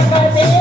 verdadeira.